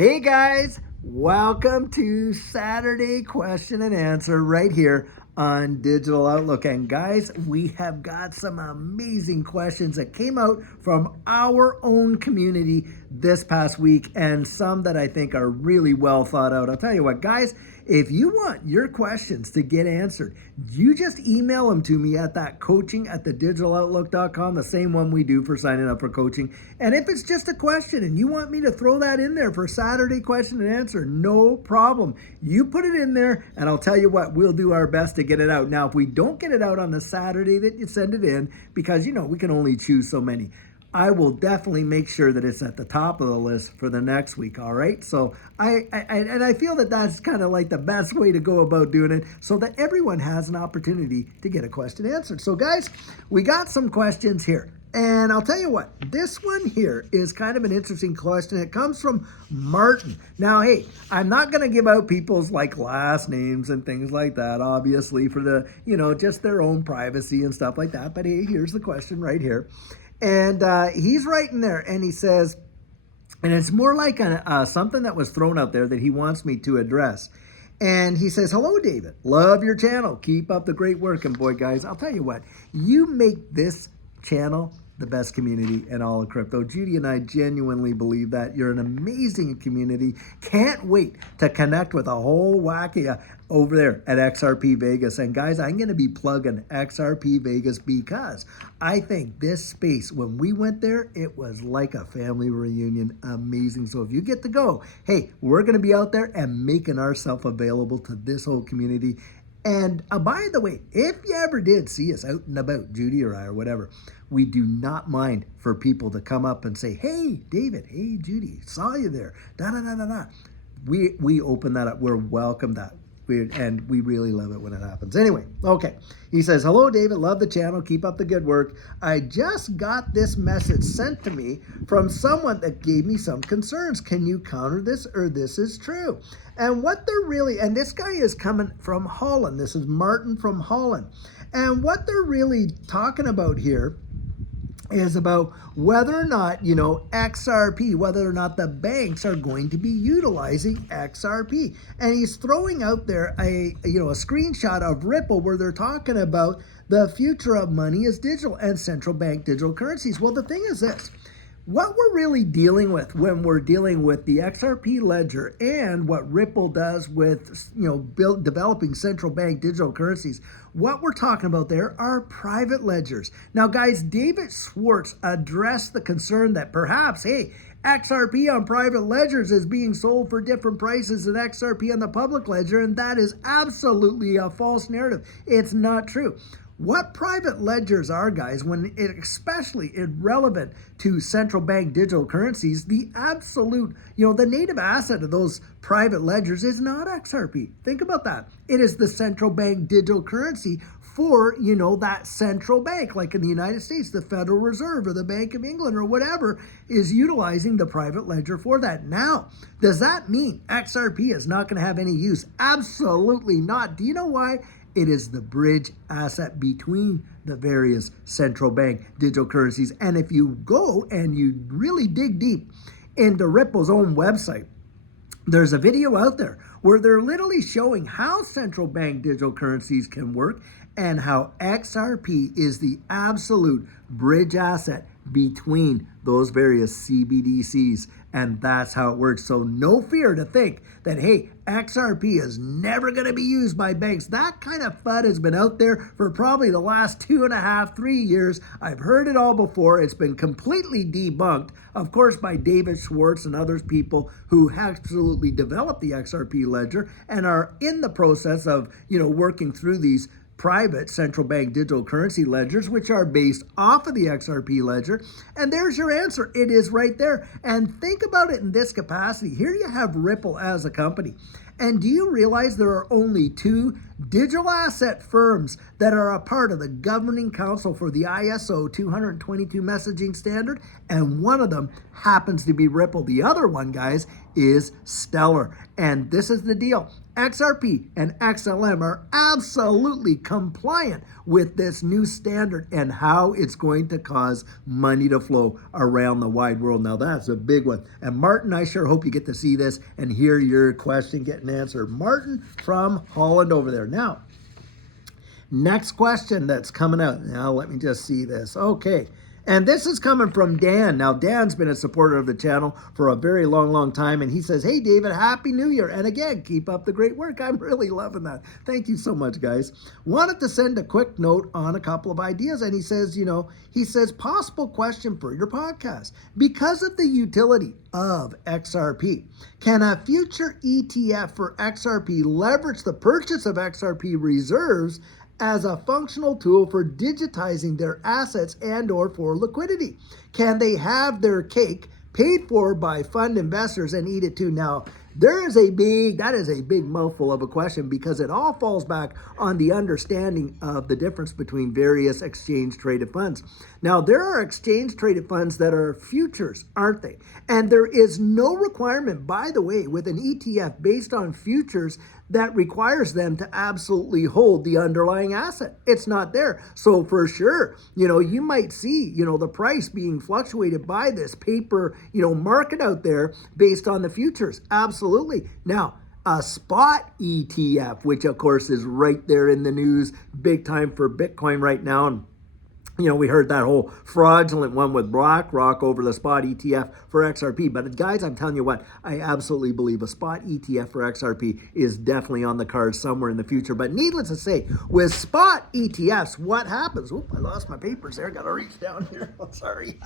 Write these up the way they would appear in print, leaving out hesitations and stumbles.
Hey guys, welcome to Saturday question and answer right here on Digital Outlook. And guys, we have got some amazing questions that came out from our own community this past week, and some that I think are really well thought out. I'll tell you what, guys, if you want your questions to get answered, you just email them to me at that coaching@thedigitaloutlook.com, the same one we do for signing up for coaching. And if it's just a question and you want me to throw that in there for Saturday question and answer, no problem. You put it in there and I'll tell you what, we'll do our best to get it out. Now, if we don't get it out on the Saturday that you send it in, because we can only choose so many, I will definitely make sure that it's at the top of the list for the next week, all right? So I feel that that's kind of like the best way to go about doing it, so that everyone has an opportunity to get a question answered. So guys, we got some questions here. And I'll tell you what, this one here is kind of an interesting question. It comes from Martin. Now, hey, I'm not going to give out people's last names and things like that, obviously, for the, just their own privacy and stuff like that. But hey, here's the question right here. And he's writing there, and he says, and it's more like something that was thrown out there that he wants me to address. And he says, hello, David. Love your channel. Keep up the great work. And boy, guys, I'll tell you what, you make this channel the best community in all of crypto. Judy and I genuinely believe that. You're an amazing community. Can't wait to connect with a whole whack of you over there at XRP Vegas. And guys, I'm going to be plugging XRP Vegas because I think this space, when we went there, it was like a family reunion. Amazing. So if you get to go, hey, we're going to be out there and making ourselves available to this whole community. And by the way, if you ever did see us out and about, Judy or I or whatever, we do not mind for people to come up and say, hey, David, hey, Judy, saw you there, da-da-da-da-da. We open that up. We're welcome that. And we really love it when it happens. Anyway, okay. He says, hello, David. Love the channel. Keep up the good work. I just got this message sent to me from someone that gave me some concerns. Can you counter this, or this is true? And what they're really, and this guy is coming from Holland. This is Martin from Holland. And what they're really talking about here is about whether or not, XRP, whether or not the banks are going to be utilizing XRP. And he's throwing out there a screenshot of Ripple where they're talking about the future of money is digital and central bank digital currencies. Well, the thing is this. What we're really dealing with when we're dealing with the XRP ledger and what Ripple does with, developing central bank digital currencies, what we're talking about there are private ledgers. Now, guys, David Schwartz addressed the concern that perhaps, hey, XRP on private ledgers is being sold for different prices than XRP on the public ledger, and that is absolutely a false narrative. It's not true. What private ledgers are, guys, when it especially irrelevant to central bank digital currencies, the absolute, the native asset of those private ledgers is not XRP. Think about that. It is the central bank digital currency for, that central bank, like in the United States, the Federal Reserve or the Bank of England or whatever is utilizing the private ledger for that. Now, does that mean XRP is not going to have any use? Absolutely not. Do you know why? It is the bridge asset between the various central bank digital currencies. And if you go and you really dig deep into Ripple's own website, there's a video out there where they're literally showing how central bank digital currencies can work and how XRP is the absolute bridge asset between those various CBDCs. And that's how it works. So no fear to think that, hey, XRP is never going to be used by banks. That kind of FUD has been out there for probably the last 2.5, 3 years. I've heard it all before. It's been completely debunked, of course, by David Schwartz and others people who absolutely developed the XRP ledger and are in the process of, working through these private central bank digital currency ledgers, which are based off of the XRP ledger. And there's your answer. It is right there. And think about it in this capacity. Here you have Ripple as a company. And do you realize there are only 2 digital asset firms that are a part of the governing council for the ISO 222 messaging standard? And one of them happens to be Ripple. The other one, guys, is Stellar. And this is the deal. XRP and XLM are absolutely compliant with this new standard and how it's going to cause money to flow around the wide world. Now that's a big one. And Martin, I sure hope you get to see this and hear your question getting answered. Martin from Holland over there. Now, next question that's coming out. Now, let me just see this. Okay. And this is coming from Dan. Now, Dan's been a supporter of the channel for a very long, long time. And he says, hey, David, Happy New Year. And again, keep up the great work. I'm really loving that. Thank you so much, guys. Wanted to send a quick note on a couple of ideas. And he says, possible question for your podcast. Because of the utility of XRP, can a future ETF for XRP leverage the purchase of XRP reserves as a functional tool for digitizing their assets and or for liquidity? Can they have their cake paid for by fund investors and eat it too? Now, that is a big mouthful of a question because it all falls back on the understanding of the difference between various exchange-traded funds. Now, there are exchange-traded funds that are futures, aren't they? And there is no requirement, by the way, with an ETF based on futures that requires them to absolutely hold the underlying asset. It's not there. So for sure, you might see, the price being fluctuated by this paper, market out there based on the futures. Absolutely. Now, a spot ETF, which of course is right there in the news, big time for Bitcoin right now. And we heard that whole fraudulent one with BlackRock over the spot ETF for XRP. But guys, I'm telling you what, I absolutely believe a spot ETF for XRP is definitely on the cards somewhere in the future. But needless to say, with spot ETFs, what happens? Oop, I lost my papers there. Got to reach down here. Oh, sorry.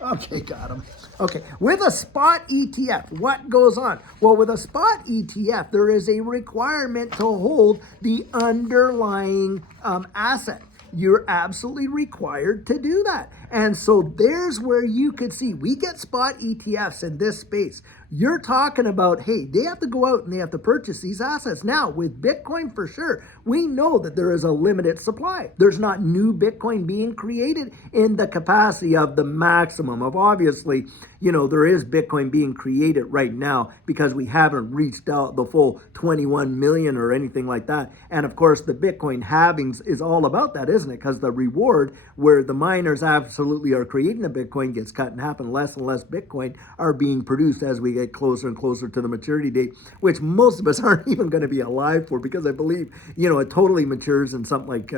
Okay, got them. Okay, with a spot ETF, what goes on? Well, with a spot ETF, there is a requirement to hold the underlying asset. You're absolutely required to do that. And so there's where you could see, we get spot ETFs in this space. You're talking about, hey, they have to go out and they have to purchase these assets. Now, with Bitcoin, for sure, we know that there is a limited supply. There's not new Bitcoin being created in the capacity of the maximum of, obviously, there is Bitcoin being created right now because we haven't reached out the full 21 million or anything like that. And of course, the Bitcoin halvings is all about that, isn't it? Because the reward where the miners absolutely are creating the Bitcoin gets cut in half, and less Bitcoin are being produced as we get closer and closer to the maturity date, which most of us aren't even going to be alive for, because I believe, it totally matures in something like,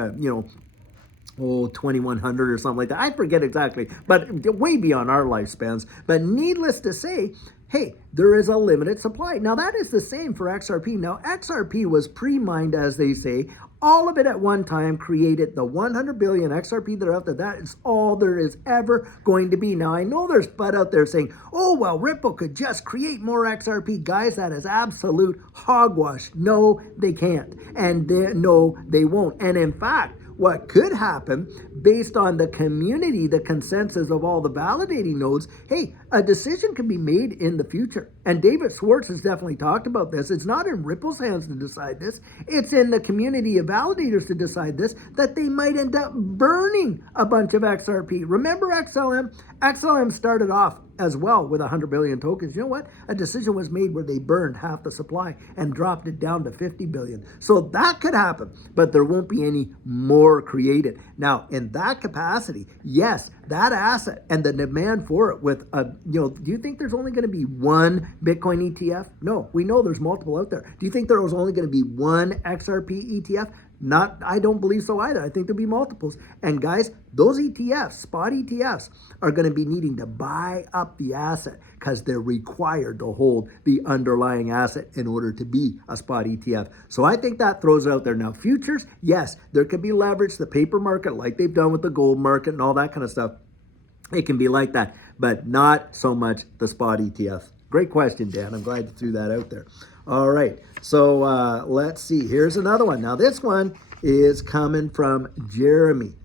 2100 or something like that. I forget exactly, but way beyond our lifespans. But needless to say, hey, there is a limited supply. Now, that is the same for XRP. Now, XRP was pre-mined, as they say. All of it at one time created the 100 billion XRP that are out there. That is all there is ever going to be. Now, I know there's FUD out there saying, oh, well, Ripple could just create more XRP. Guys, that is absolute hogwash. No, they can't. And no, they won't. And in fact, what could happen based on the community, the consensus of all the validating nodes, hey, a decision can be made in the future. And David Schwartz has definitely talked about this. It's not in Ripple's hands to decide this. It's in the community of validators to decide this, that they might end up burning a bunch of XRP. Remember XLM? XLM started off as well with 100 billion tokens. You know what? A decision was made where they burned half the supply and dropped it down to 50 billion. So that could happen, but there won't be any more created. Now, in that capacity, yes, that asset and the demand for it with, do you think there's only going to be one Bitcoin ETF? No, we know there's multiple out there. Do you think there was only going to be one XRP ETF? I don't believe so either. I think there'll be multiples. And guys, those ETFs, spot ETFs, are going to be needing to buy up the asset because they're required to hold the underlying asset in order to be a spot ETF. So I think that throws it out there. Now, futures, yes, there could be leverage, the paper market, like they've done with the gold market and all that kind of stuff. It can be like that, but not so much the spot ETFs. Great question, Dan. I'm glad you threw that out there. All right, so let's see. Here's another one. Now, this one is coming from Jeremy.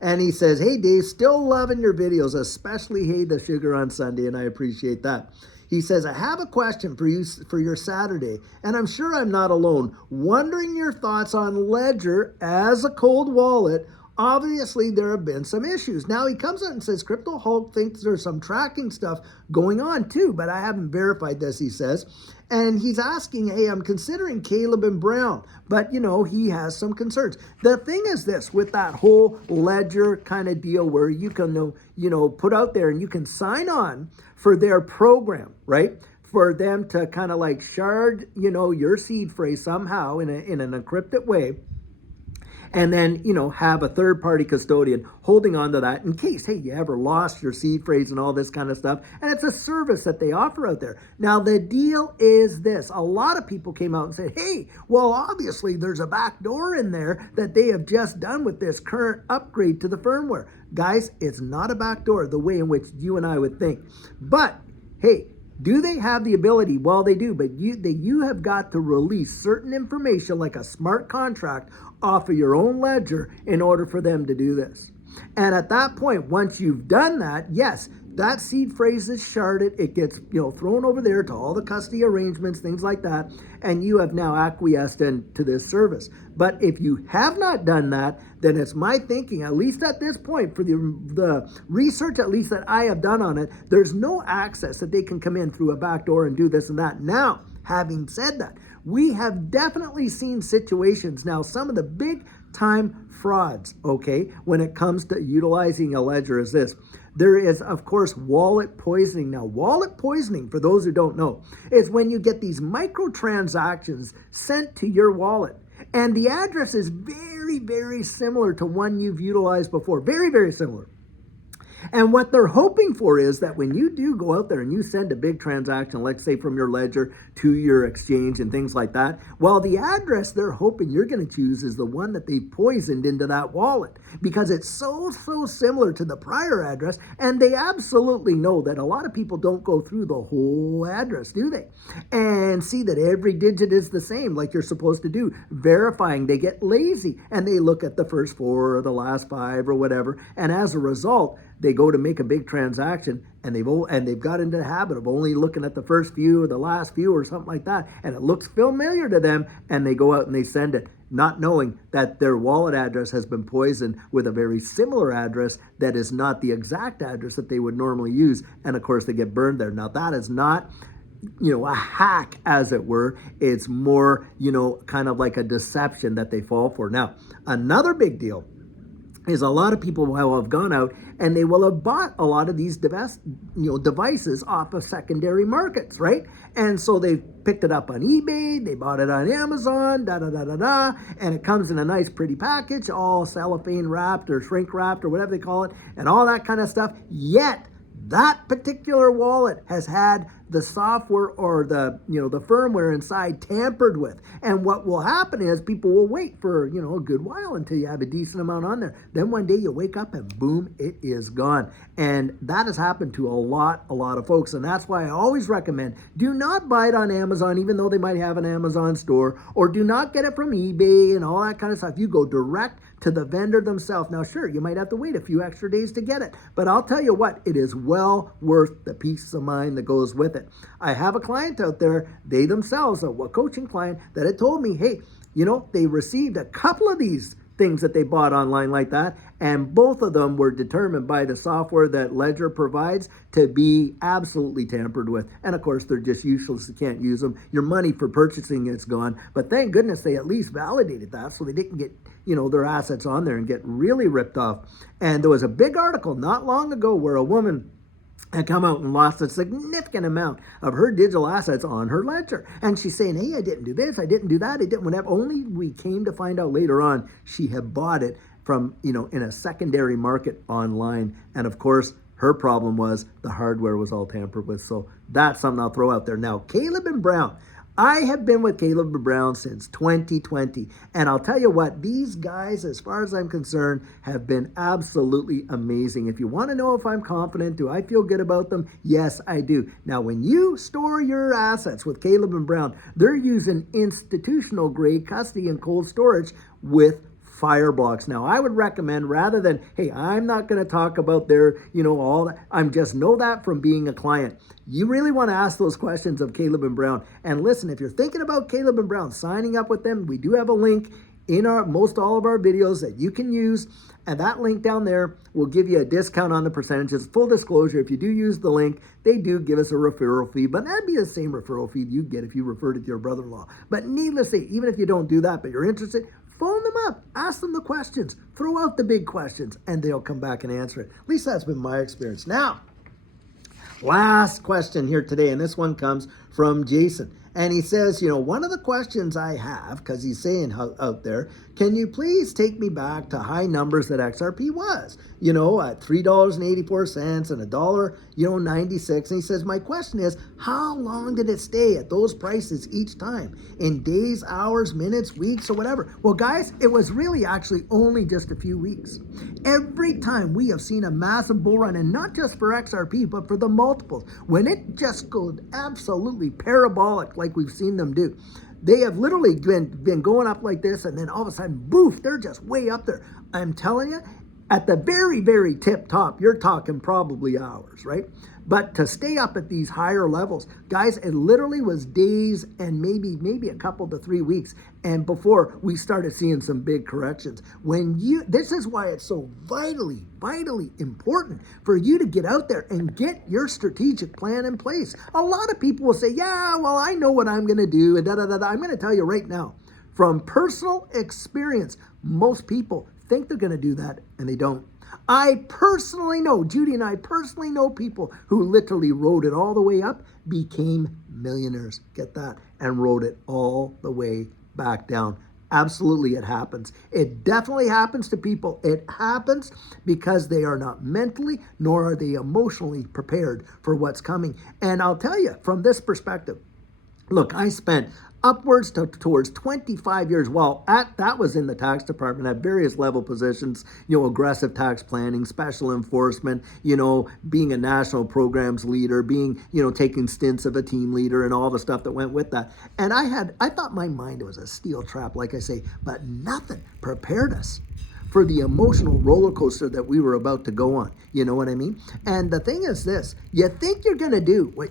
And he says, hey, Dave, still loving your videos, especially Hey the Sugar on Sunday, and I appreciate that. He says, I have a question for you for your Saturday, and I'm sure I'm not alone. Wondering your thoughts on Ledger as a cold wallet obviously there have been some issues. Now he comes out and says Crypto Hulk thinks there's some tracking stuff going on too, but I haven't verified this, he says. And he's asking, hey, I'm considering Caleb and Brown, but he has some concerns. The thing is this, with that whole ledger kind of deal where you can, put out there and you can sign on for their program, right? For them to kind of like shard, your seed phrase somehow in an encrypted way. And then, have a third-party custodian holding on to that in case, hey, you ever lost your seed phrase and all this kind of stuff. And it's a service that they offer out there. Now, the deal is this. A lot of people came out and said, hey, well, obviously there's a back door in there that they have just done with this current upgrade to the firmware. Guys, it's not a back door the way in which you and I would think. But, hey, do they have the ability? Well, they do, but you have got to release certain information like a smart contract off of your own ledger in order for them to do this. And at that point, once you've done that, yes, that seed phrase is sharded. It gets thrown over there to all the custody arrangements, things like that, and you have now acquiesced into this service. But if you have not done that, then it's my thinking, at least at this point, for the research at least that I have done on it, there's no access that they can come in through a back door and do this and that. Now, having said that, we have definitely seen situations now, some of the big time frauds, okay, when it comes to utilizing a ledger is this. There is, of course, wallet poisoning. Now, wallet poisoning, for those who don't know, is when you get these microtransactions sent to your wallet. And the address is very, very similar to one you've utilized before. Very, very similar. And what they're hoping for is that when you do go out there and you send a big transaction, let's say from your ledger to your exchange and things like that, well, the address they're hoping you're going to choose is the one that they poisoned into that wallet because it's so similar to the prior address. And they absolutely know that a lot of people don't go through the whole address, do they? And see that every digit is the same like you're supposed to do. Verifying, they get lazy and they look at the first four or the last five or whatever. And as a result, they go to make a big transaction and they've got into the habit of only looking at the first few or the last few or something like that. And it looks familiar to them and they go out and they send it, not knowing that their wallet address has been poisoned with a very similar address that is not the exact address that they would normally use. And of course they get burned there. Now that is not a hack, as it were. It's more, kind of like a deception that they fall for. Now, another big deal is a lot of people will have gone out and they will have bought a lot of these devices off of secondary markets, right? And so they picked it up on eBay, they bought it on Amazon, and it comes in a nice pretty package, all cellophane wrapped or shrink wrapped or whatever they call it, and all that kind of stuff. Yet that particular wallet has had the software or the firmware inside tampered with. And what will happen is people will wait for, a good while until you have a decent amount on there. Then one day you wake up and boom, it is gone. And that has happened to a lot of folks. And that's why I always recommend do not buy it on Amazon, even though they might have an Amazon store, or do not get it from eBay and all that kind of stuff. You go direct to the vendor themselves. Now, sure, you might have to wait a few extra days to get it, but I'll tell you what, it is well worth the peace of mind that goes with it. I have a client out there, they themselves, a coaching client, that had told me, hey, they received a couple of these things that they bought online like that, and both of them were determined by the software that Ledger provides to be absolutely tampered with. And of course, they're just useless. You can't use them. Your money for purchasing it's gone. But thank goodness they at least validated that so they didn't get their assets on there and get really ripped off. And there was a big article not long ago where a woman had come out and lost a significant amount of her digital assets on her ledger. And she's saying, hey, I didn't do this, I didn't do that, I didn't whatever. Only we came to find out later on she had bought it from, in a secondary market online. And of course, her problem was the hardware was all tampered with. So that's something I'll throw out there. Now, Caleb and Brown. I have been with Caleb and Brown since 2020. And I'll tell you what, these guys, as far as I'm concerned, have been absolutely amazing. If you want to know if I'm confident, do I feel good about them? Yes, I do. Now, when you store your assets with Caleb and Brown, they're using institutional grade custody and cold storage with Fireblocks. Now, I would recommend, rather than, hey, I'm not going to talk about their, all that. I'm just know that from being a client. You really want to ask those questions of Caleb and Brown. And listen, if you're thinking about Caleb and Brown, signing up with them, we do have a link in our most all of our videos that you can use. And that link down there will give you a discount on the percentages. Full disclosure, if you do use the link, they do give us a referral fee, but that'd be the same referral fee you get if you referred it to your brother-in-law. But needless to say, even if you don't do that, but you're interested, phone them up, ask them the questions, throw out the big questions, and they'll come back and answer it. At least that's been my experience. Now, last question here today, and this one comes from Jason. And he says, one of the questions I have, because he's saying out there, can you please take me back to high numbers that XRP was? At $3.84 and $1.96. And he says, my question is, how long did it stay at those prices each time? In days, hours, minutes, weeks, or whatever? Well, guys, it was really actually only just a few weeks. Every time we have seen a massive bull run, and not just for XRP, but for the multiples, when it just goes absolutely parabolic like we've seen them do. They have literally been going up like this, and then all of a sudden, boof, they're just way up there. I'm telling you, at the very, very tip top, you're talking probably hours, right? But to stay up at these higher levels, guys, it literally was days and maybe a couple to 3 weeks, and before we started seeing some big corrections. This is why it's so vitally important for you to get out there and get your strategic plan in place. A lot of people will say, yeah, well, I know what I'm going to do, and I'm going to tell you right now, from personal experience, most people think they're going to do that, and they don't. I personally know, Judy and I personally know people who literally rode it all the way up, became millionaires, get that, and rode it all the way back down. Absolutely, it happens. It definitely happens to people. It happens because they are not mentally nor are they emotionally prepared for what's coming. And I'll tell you, from this perspective, look, I spent upwards towards 25 years. Well, that was in the tax department at various level positions, aggressive tax planning, special enforcement, being a national programs leader, being, taking stints of a team leader and all the stuff that went with that. And I thought my mind was a steel trap, like I say, but nothing prepared us for the emotional roller coaster that we were about to go on. You know what I mean? And the thing is this, you think you're going to do what,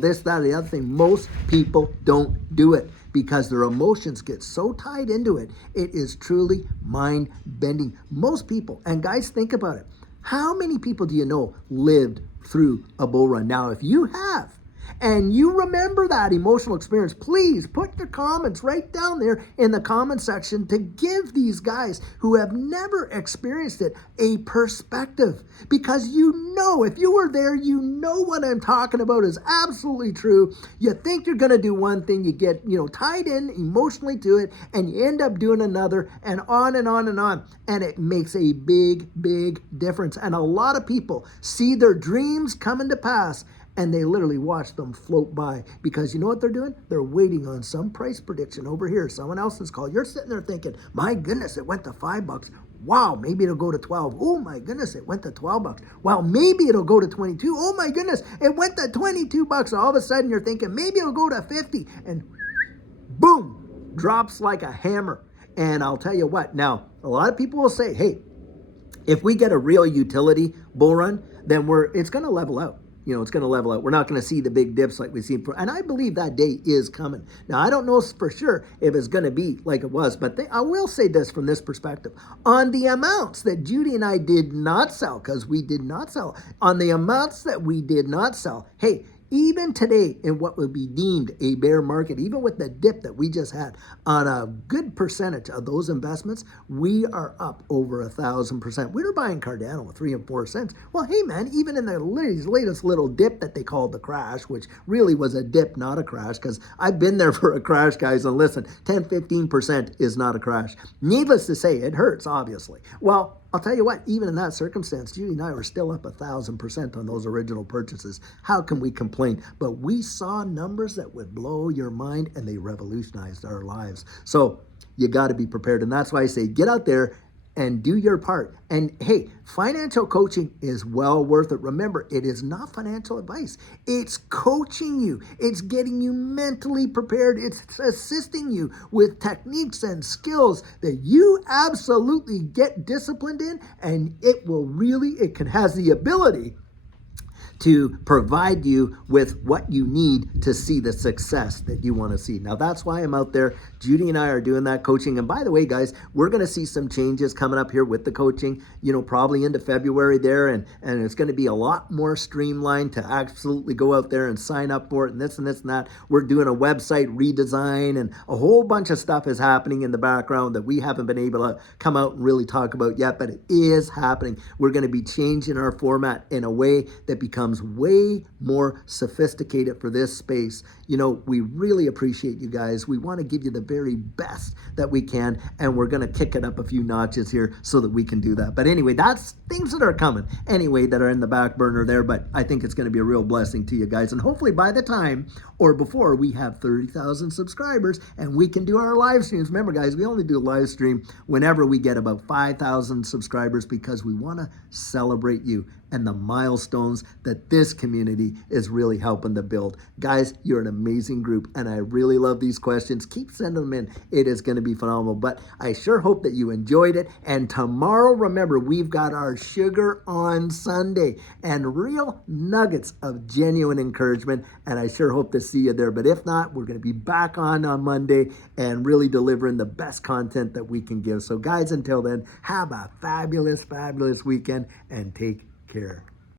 this, that, or the other thing. Most people don't do it because their emotions get so tied into it. It is truly mind-bending. Most people, and guys, think about it. How many people do you know lived through a bull run? Now, if you have, and you remember that emotional experience, please put your comments right down there in the comment section to give these guys who have never experienced it a perspective. Because if you were there, what I'm talking about is absolutely true. You think you're going to do one thing, you get, tied in emotionally to it, and you end up doing another, and on and on and on. And it makes a big, big difference. And a lot of people see their dreams coming to pass, and they literally watch them float by because you know what they're doing? They're waiting on some price prediction over here. Someone else's call. You're sitting there thinking, my goodness, it went to $5. Wow, maybe it'll go to 12. Oh my goodness, it went to $12. Wow, maybe it'll go to 22. Oh my goodness, it went to $22. All of a sudden you're thinking, maybe it'll go to 50. And boom, drops like a hammer. And I'll tell you what, now, a lot of people will say, hey, if we get a real utility bull run, then it's going to level out. It's going to level out. We're not going to see the big dips like we've seen. And I believe that day is coming. Now, I don't know for sure if it's going to be like it was, but I will say this from this perspective. On the amounts that Judy and I did not sell, because we did not sell, on the amounts that we did not sell, hey, even today in what would be deemed a bear market, even with the dip that we just had, on a good percentage of those investments, we are up over 1,000%. We were buying Cardano with 3 and 4 cents. Well, hey man, even in the latest little dip that they called the crash, which really was a dip, not a crash, because I've been there for a crash, guys, and listen, 10-15% is not a crash. Needless to say, it hurts, obviously. Well, I'll tell you what, even in that circumstance, Judy and I were still up 1,000% on those original purchases. How can we complain? But we saw numbers that would blow your mind, and they revolutionized our lives. So you got to be prepared. And that's why I say get out there and do your part. And hey, financial coaching is well worth it. Remember, it is not financial advice. It's coaching you. It's getting you mentally prepared. It's assisting you with techniques and skills that you absolutely get disciplined in, and it has the ability to provide you with what you need to see the success that you want to see. Now, that's why I'm out there. Judy and I are doing that coaching. And by the way, guys, we're going to see some changes coming up here with the coaching, probably into February there. And it's going to be a lot more streamlined to absolutely go out there and sign up for it and this and this and that. We're doing a website redesign and a whole bunch of stuff is happening in the background that we haven't been able to come out and really talk about yet, but it is happening. We're going to be changing our format in a way that becomes way more sophisticated for this space. We really appreciate you guys. We want to give you the very best that we can, and we're going to kick it up a few notches here so that we can do that. But anyway, that's things that are coming anyway that are in the back burner there, but I think it's going to be a real blessing to you guys. And hopefully by the time or before we have 30,000 subscribers and we can do our live streams. Remember, guys, we only do a live stream whenever we get about 5,000 subscribers because we want to celebrate you and the milestones that this community is really helping to build. Guys, you're an amazing group, and I really love these questions. Keep sending them in. It is going to be phenomenal, but I sure hope that you enjoyed it. And tomorrow, remember, we've got our Sugar on Sunday and real nuggets of genuine encouragement, and I sure hope to see you there. But if not, we're going to be back on Monday and really delivering the best content that we can give. So guys, until then, have a fabulous, fabulous weekend and take care.